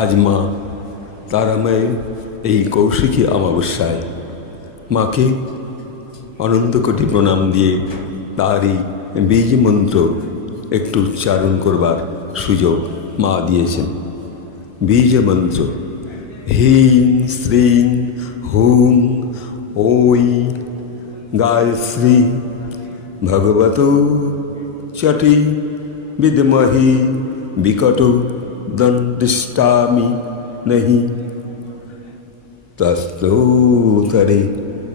আজ মা তারামায়ের এই কৌশিকী অমাবস্যায় মাকে অনন্ত কোটি প্রণাম দিয়ে তারই বীজ মন্ত্র একটু উচ্চারণ করবার সুযোগ মা দিয়েছেন। বীজ মন্ত্র হ্রিং শ্রীং হুং ওই গায়ত্রী ভগবতো চটি বিদ্মহি বিকটো দণ্ডিষ্টামি নহি তস্তোতরে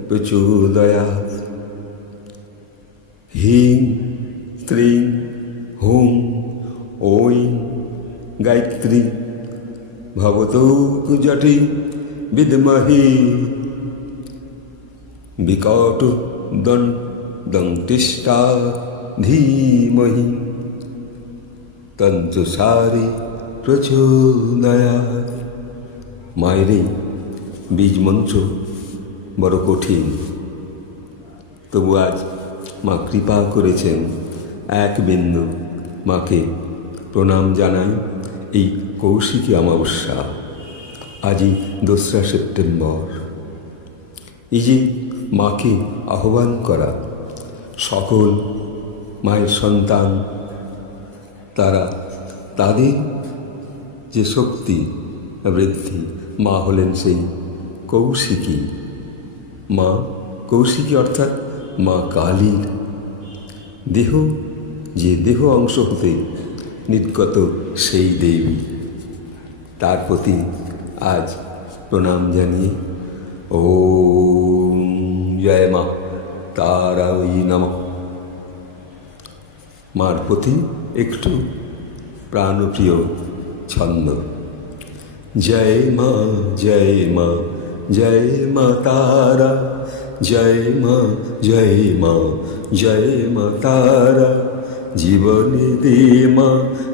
প্রচোদয়াৎ। হ্রিং শ্রীং হুং ওই গায়ত্রী ভগবতো জটি বিদ্মহি বিকট দণ্ডিষ্টা ধীমহি তন্ত্রসারে প্রচোদয়াৎ। মায়ের এই বীজ মন্ত্র বড় কঠিন, তবু আজ মা কৃপা করেছেন। এক বিন্দু মাকে প্রণাম জানাই। এই কৌশিকী অমাবস্যা, আজই 2রা সেপ্টেম্বর। এই যে মাকে আহ্বান করা, সকল মায়ের সন্তান তারা তাদের যে শক্তি বৃদ্ধি, মা হলেন সেই কৌশিকী। মা কৌশিকী অর্থাৎ মা কালীর দেহ, যে দেহ অংশ হতে নির্গত সেই দেবী, তার প্রতি আজ প্রণাম জানিয়ে ওম জয় মা তারাই নমঃ। মার প্রতি একটু প্রাণপ্রিয় ছন্দ। জয় মা জয় মা জয় মা তারা, জয় মা জয় মা জয় মা তারা, জীবনে দে মা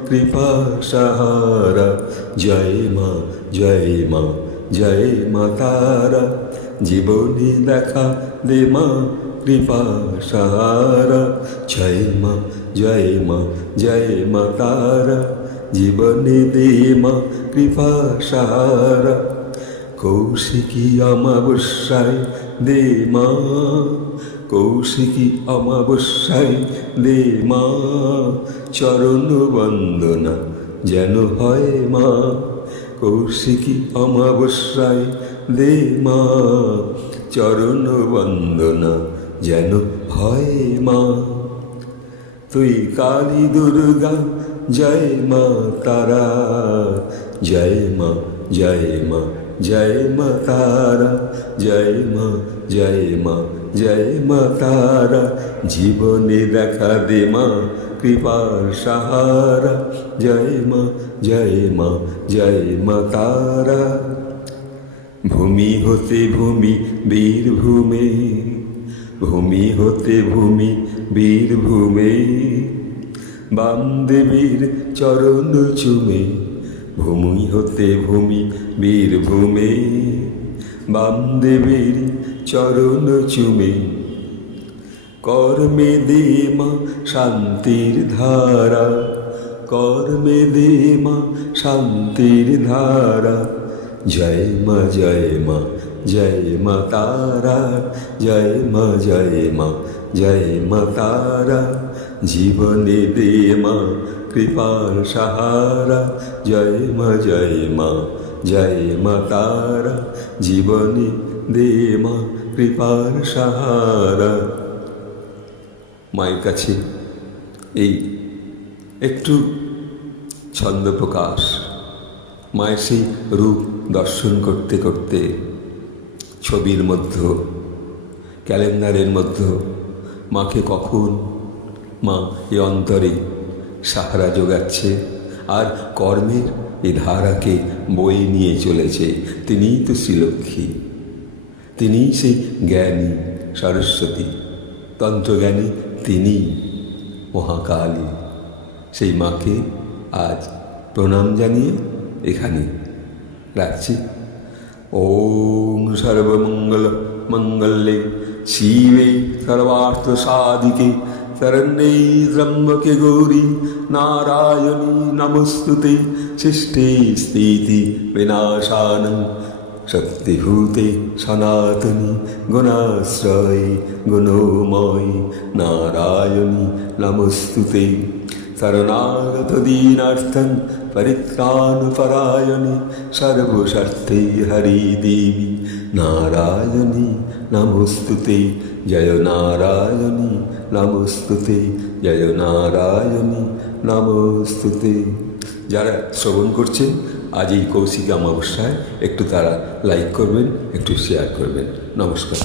কৃপা সাহারা। জয় মা জয় মা জয় মা তারা, জীবনে দেখা দে মা কৃপা সাহারা। জয় মা জয় মা জয় মা তারা, জীবনে দে মা কৃপা সাহারা। কৌশিকী অমাবস্যায় দে মা, কৌশিকী অমাবস্যায় দে মা, চরণ বন্দনা যেন হয় মা। কৌশিকী অমাবস্যায় দে মা, চরণ বন্দনা যেন হয় মা। তুই কালী দুর্গা জয় মা তারা, জয় মা জয় মা জয় মা তারা, জয় মা জয় মা জয় মা তারা, জীবনে দেখা দে মা কৃপার সাহারা। জয় মা জয় মা জয় মা তারা। ভূমি হতে ভূমি বীরভূমে, ভূমি হতে ভূমি বীরভূমে, বামদেবীর চরণ চুমে। ভূমি হতে ভূমি বীরভূমে, বামদেবীর চরণ চুমে। কর্মে দে মা শান্তির ধারা, কর্মে দে মা শান্তির ধারা। জয় মা জয় মা জয় মা তারা, জয় মা জয় মা জয় মা তারা, জীবনে দে মা কৃপার সাহারা। জয় মা জয় মা জয় মা তারা, জীবনে দে মা কৃপার সাহারা। মায়ের কাছে এই একটু ছন্দ প্রকাশ, মায়ের সেই রূপ দর্শন করতে করতে ছবির মধ্যে, ক্যালেন্ডারের মধ্যে মাকে কখন মা এ অন্তরে সাহারা যোগাচ্ছে আর কর্মের এই ধারাকে বয়ে নিয়ে চলেছে। তিনিই তো শ্রীলক্ষ্মী, তিনিই সেই জ্ঞানী সরস্বতী, তন্ত্রজ্ঞানী তিনিই মহাকালী। সেই মাকে আজ প্রণাম জানিয়ে এখানে রাখছি। ওম সর্বমঙ্গল মঙ্গলে শিবে সর্বার্থ সাধিকে শরণ্যে ত্র্যম্বকে গৌরী নারায়ণী নমস্তুতে সৃষ্টি স্থিতি বিনাশানং শক্তিভূতে সনাতনী গুণাশ্রয়ে গুণময়ী নারায়ণী নমস্তুতে শরণাগত দীনার্থং পরিত্রাণপরায়ণে সর্বস্বার্থে হরি দেবী নারায়ণী নমস্তুতে জয় নারায়ণী নমস্তুতে জয় নারায়ণী নমস্তুতে। যারা শ্রবণ করছেন আজ এই কৌশিকী অমাবস্যায় একটু তারা লাইক করবেন, একটু শেয়ার করবেন। নমস্কার।